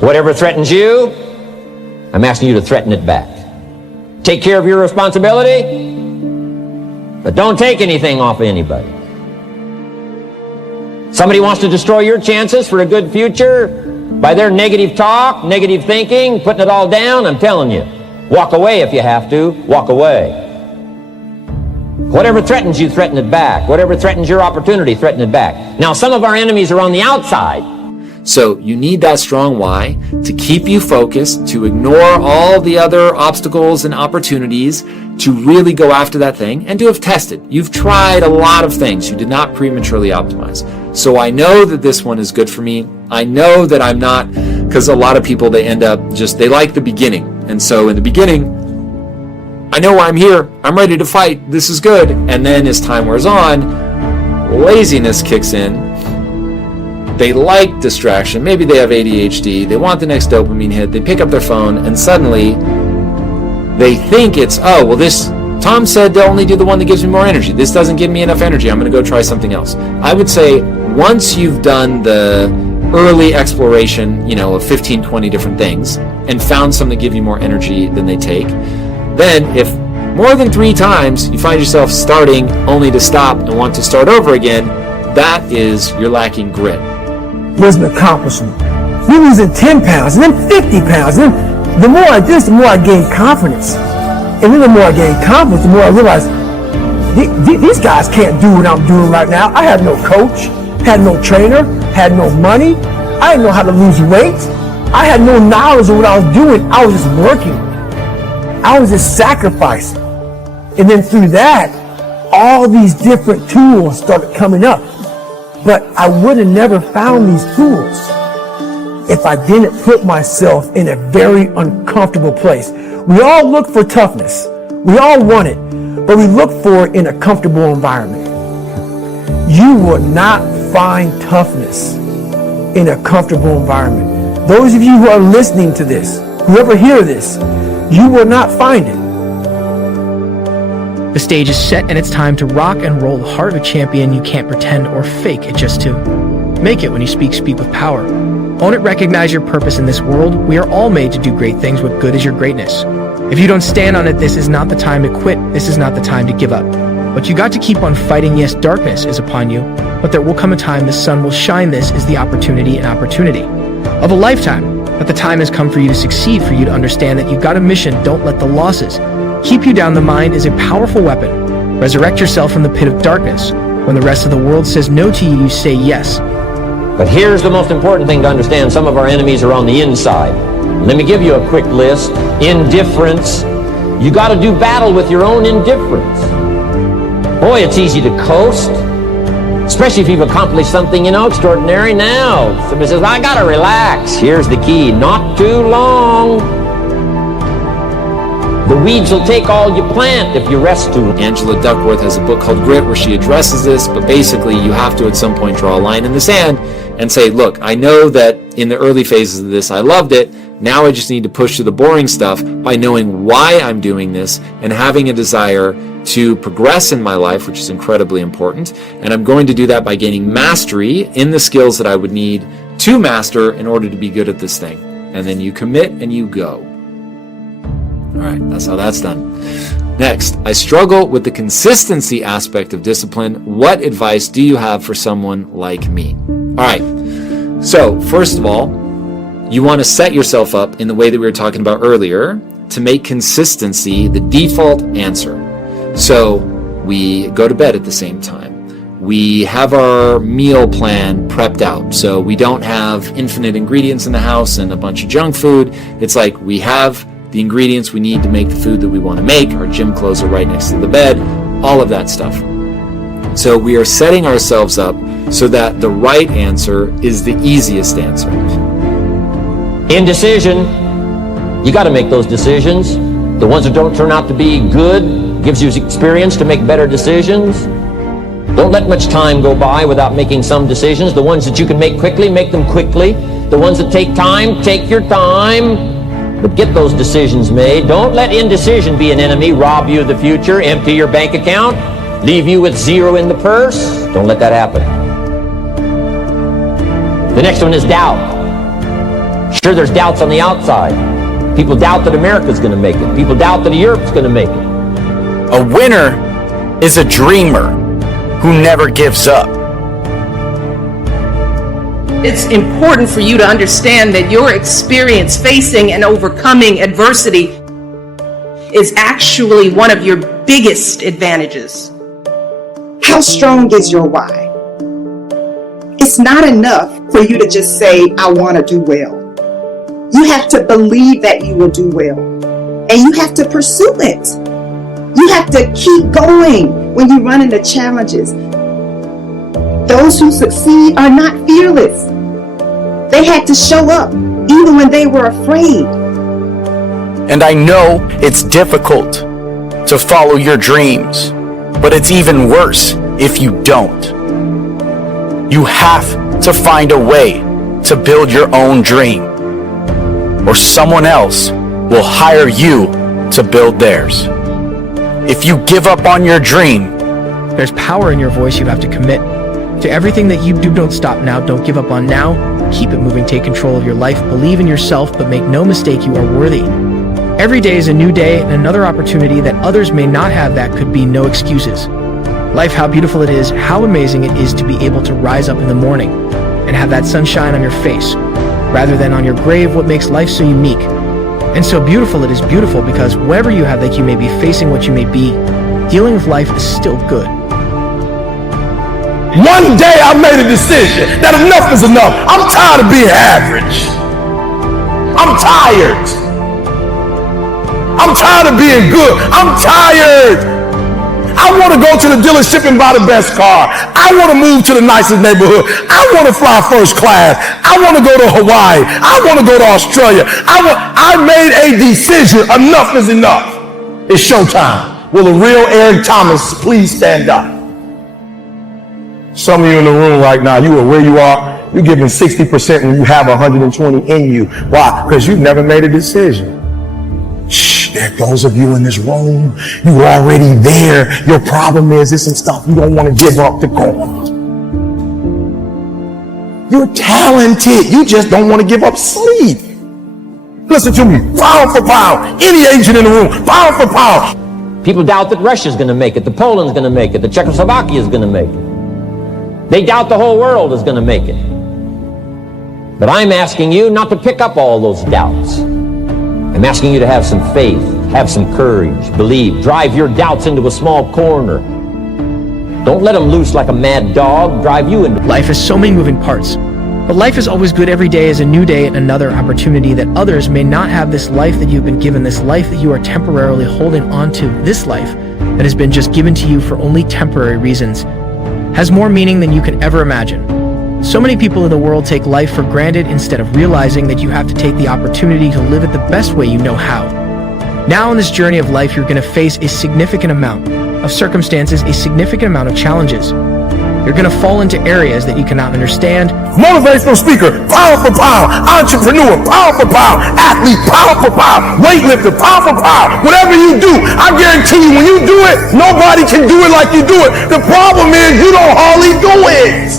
Whatever threatens you, I'm asking you to threaten it back. Take care of your responsibility, but don't take anything off of anybody. Somebody wants to destroy your chances for a good future by their negative talk, negative thinking, putting it all down. I'm telling you, walk away if you have to. Walk away. Whatever threatens you, threaten it back. Whatever threatens your opportunity, threaten it back. Now, some of our enemies are on the outside. So you need that strong why to keep you focused, to ignore all the other obstacles and opportunities, to really go after that thing and to have tested. You've tried a lot of things. You did not prematurely optimize. So I know that this one is good for me. I know that I'm not, because a lot of people, they end up they like the beginning. And so in the beginning, I know why I'm here. I'm ready to fight. This is good. And then as time wears on, laziness kicks in. They like distraction. Maybe they have ADHD. They want the next dopamine hit. They pick up their phone and suddenly they think it's, oh, well, this, Tom said to only do the one that gives me more energy. This doesn't give me enough energy. I'm going to go try something else. I would say once you've done the early exploration, of 15, 20 different things and found some that give you more energy than they take, then if more than 3 times you find yourself starting only to stop and want to start over again, that is you're lacking grit. Was an accomplishment. We losing 10 pounds and then 50 pounds. And then the more I do this, the more I gain confidence. And then the more I gain confidence, the more I realize these guys can't do what I'm doing right now. I had no coach, had no trainer, had no money. I didn't know how to lose weight. I had no knowledge of what I was doing. I was just working. I was just sacrificing. And then through that, all these different tools started coming up. But I would have never found these tools if I didn't put myself in a very uncomfortable place. We all look for toughness. We all want it, but we look for it in a comfortable environment. You will not find toughness in a comfortable environment. Those of you who are listening to this, whoever hear this, you will not find it. The stage is set and it's time to rock and roll the heart of a champion. You can't pretend or fake it just to make it. When you speak with power. Own it, recognize your purpose in this world. We are all made to do great things. What good is your greatness? If you don't stand on it, this is not the time to quit. This is not the time to give up. But you got to keep on fighting. Yes, darkness is upon you, but there will come a time the sun will shine. This is the opportunity of a lifetime. But the time has come for you to succeed, for you to understand that you've got a mission. Don't let the losses keep you down. The mind is a powerful weapon. Resurrect yourself from the pit of darkness. When the rest of the world says no to you, you say yes. But here's the most important thing to understand. Some of our enemies are on the inside. Let me give you a quick list. Indifference. You got to do battle with your own indifference. Boy, it's easy to coast, especially if you've accomplished something, extraordinary. Now, somebody says, I got to relax. Here's the key. Not too long. The weeds will take all you plant if you rest too long. Angela Duckworth has a book called Grit where she addresses this, but basically you have to at some point draw a line in the sand and say, look, I know that in the early phases of this I loved it. Now I just need to push through the boring stuff by knowing why I'm doing this and having a desire to progress in my life, which is incredibly important. And I'm going to do that by gaining mastery in the skills that I would need to master in order to be good at this thing. And then you commit and you go. All right, that's how that's done. Next, I struggle with the consistency aspect of discipline. What advice do you have for someone like me? All right, so first of all, you want to set yourself up in the way that we were talking about earlier to make consistency the default answer. So we go to bed at the same time. We have our meal plan prepped out. So we don't have infinite ingredients in the house and a bunch of junk food. It's like we have the ingredients we need to make the food that we want to make. Our gym clothes are right next to the bed, all of that stuff. So we are setting ourselves up so that the right answer is the easiest answer. Indecision. You got to make those decisions. The ones that don't turn out to be good gives you experience to make better decisions. Don't let much time go by without making some decisions. The ones that you can make quickly, make them quickly. The ones that take time, take your time. But get those decisions made. Don't let indecision be an enemy, rob you of the future, empty your bank account, leave you with zero in the purse. Don't let that happen. The next one is doubt. Sure, there's doubts on the outside. People doubt that America's going to make it. People doubt that Europe's going to make it. A winner is a dreamer who never gives up. It's important for you to understand that your experience facing and overcoming adversity is actually one of your biggest advantages. How strong is your why? It's not enough for you to just say, I want to do well. You have to believe that you will do well. And you have to pursue it. You have to keep going when you run into challenges. Those who succeed are not fearless. They had to show up even when they were afraid. And I know it's difficult to follow your dreams, but it's even worse if you don't. You have to find a way to build your own dream, or someone else will hire you to build theirs. If you give up on your dream, There's power in your voice. You have to commit to everything that you do. Don't stop now. Don't give up on now. Keep it moving. Take control of your life. Believe in yourself, but make no mistake, you are worthy. Every day is a new day and another opportunity that others may not have. That could be no excuses. Life, how beautiful it is, how amazing it is to be able to rise up in the morning and have that sunshine on your face rather than on your grave. What makes life so unique and so beautiful? It is beautiful because wherever you have, like, you may be facing what you may be, dealing with life is still good. One day I made a decision that enough is enough. I'm tired of being average. I'm tired. I'm tired of being good. I'm tired. I want to go to the dealership and buy the best car. I want to move to the nicest neighborhood. I want to fly first class. I want to go to Hawaii. I want to go to Australia. I made a decision. Enough is enough. It's showtime. Will the real Eric Thomas please stand up? Some of you in the room right now, you are where you are. You're giving 60% when you have 120 in you. Why? Because you've never made a decision. Shh, there are those of you in this room, you're already there. Your problem is there's some stuff you don't want to give up to go on. You're talented. You just don't want to give up sleep. Listen to me, pound for pound, any agent in the room, pound for pound. People doubt that Russia's going to make it, that Poland's going to make it, that Czechoslovakia is going to make it. They doubt the whole world is going to make it. But I'm asking you not to pick up all those doubts. I'm asking you to have some faith, have some courage, believe, drive your doubts into a small corner. Don't let them loose like a mad dog, drive you into... Life has so many moving parts, but life is always good. Every day is a new day and another opportunity that others may not have. This life that you've been given, this life that you are temporarily holding on to, this life that has been just given to you for only temporary reasons, has more meaning than you can ever imagine. So many people in the world take life for granted instead of realizing that you have to take the opportunity to live it the best way you know how. Now in this journey of life, you're going to face a significant amount of circumstances, a significant amount of challenges. You're going to fall into areas that you cannot understand. Motivational speaker, pound for pound, entrepreneur, pound for pound, athlete, pound for pound, weightlifter, pound for pound. Whatever you do, I guarantee you, when you do it, nobody can do it like you do it. The problem is you don't hardly do it.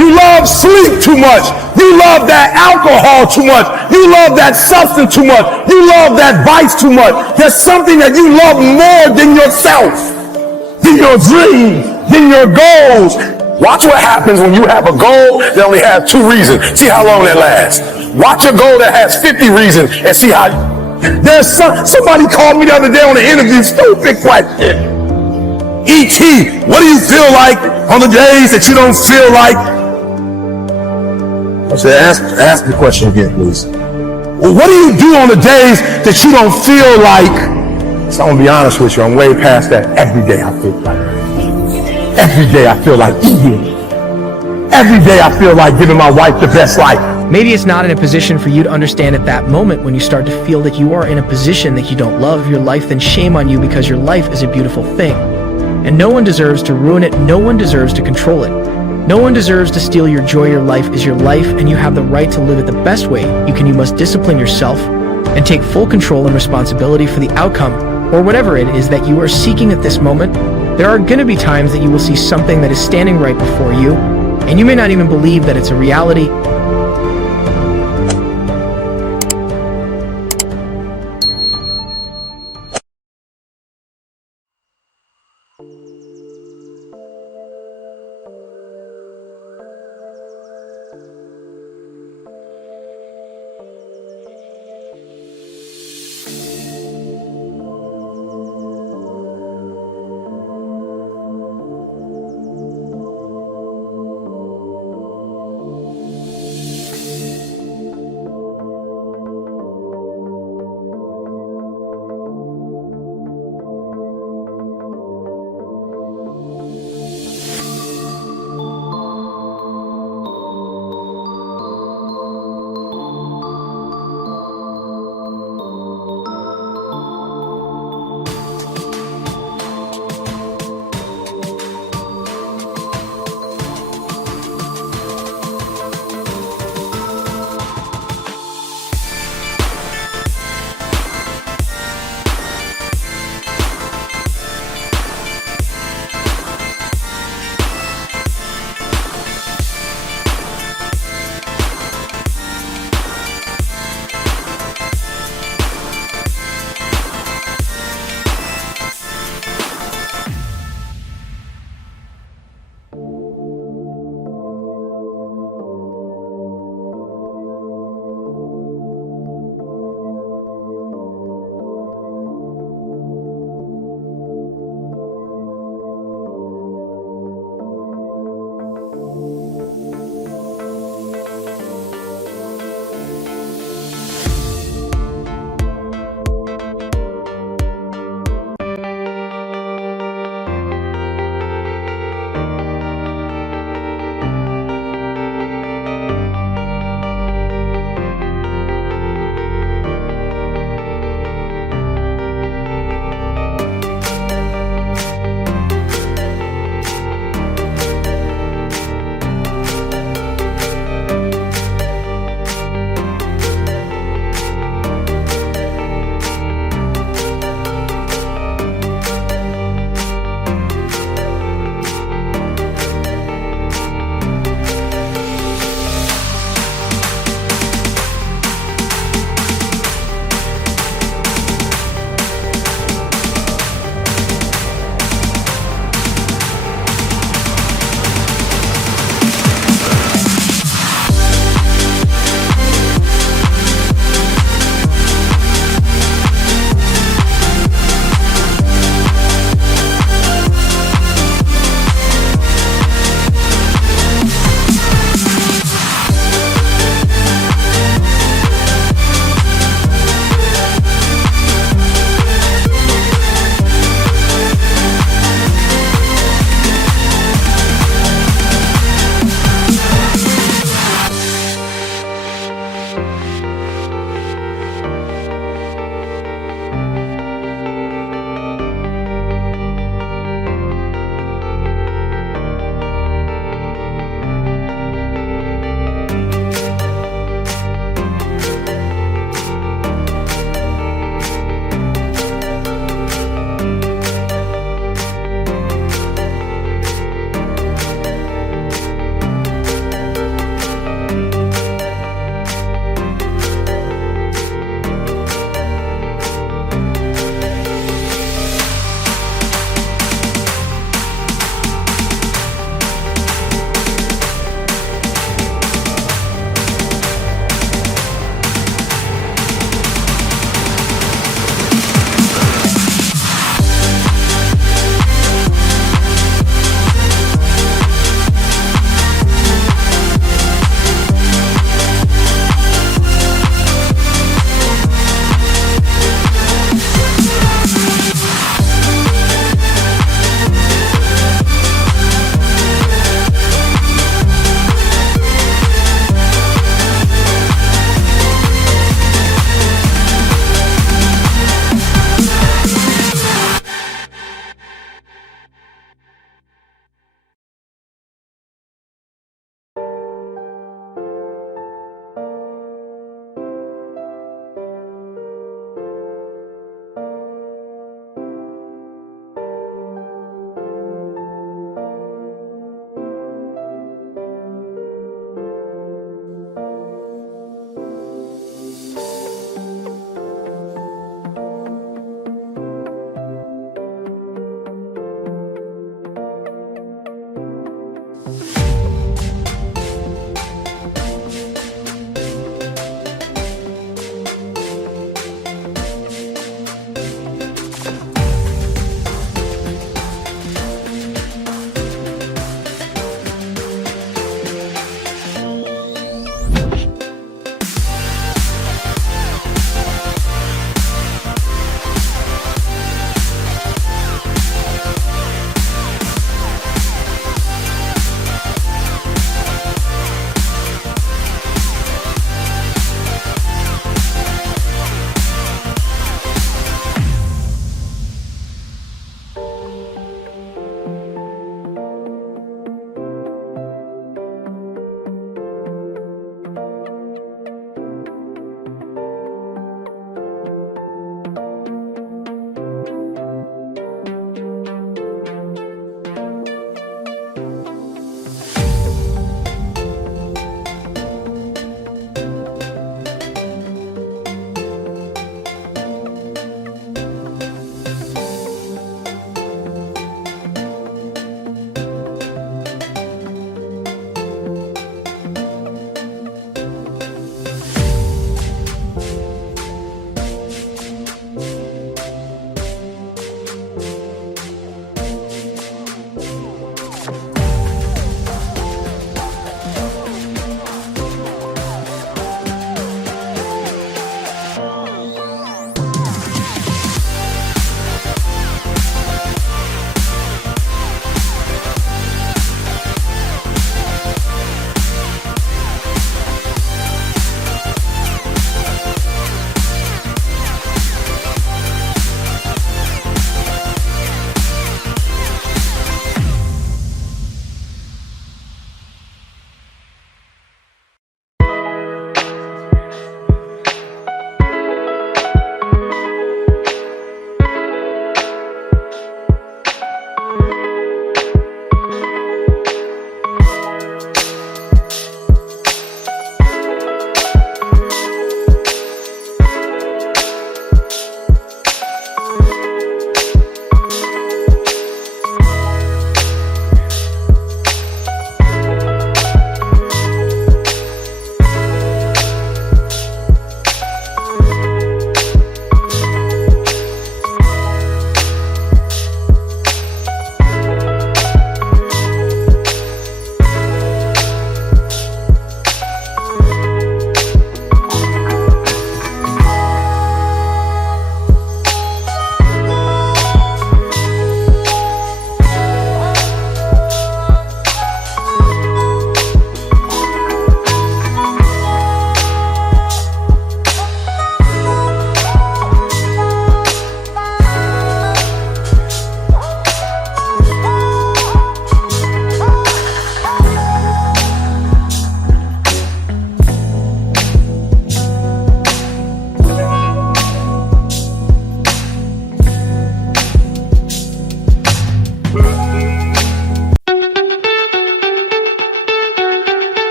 You love sleep too much. You love that alcohol too much. You love that substance too much. You love that vice too much. There's something that you love more than yourself, than your dreams, than your goals. Watch what happens when you have a goal that only has 2 reasons. See how long that lasts. Watch a goal that has 50 reasons and see how... There's somebody called me the other day on an interview, stupid question. E.T., what do you feel like on the days that you don't feel like... I said, ask the question again, please. Well, what do you do on the days that you don't feel like... So I'm gonna be honest with you, I'm way past that. Every day I feel like... Every day I feel like eating. Every day I feel like giving my wife the best life. Maybe it's not in a position for you to understand at that moment. When you start to feel that you are in a position that you don't love your life, then shame on you, because your life is a beautiful thing. And no one deserves to ruin it. No one deserves to control it. No one deserves to steal your joy. Your life is your life, and you have the right to live it the best way you can. You must discipline yourself and take full control and responsibility for the outcome, or whatever it is that you are seeking at this moment. There are going to be times that you will see something that is standing right before you, and you may not even believe that it's a reality.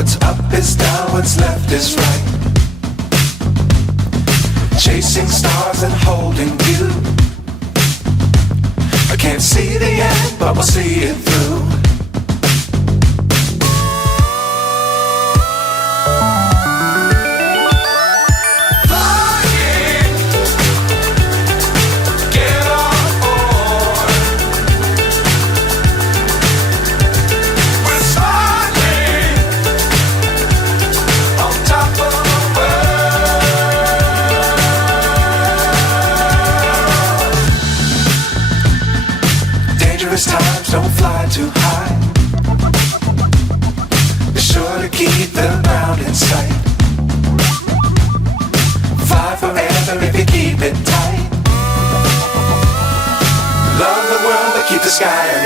What's up is down, what's left is right. Chasing stars and holding you. I can't see the end, but we'll see it through. Times don't fly too high. Be sure to keep the ground in sight. Fly forever if you keep it tight. Love the world but keep the sky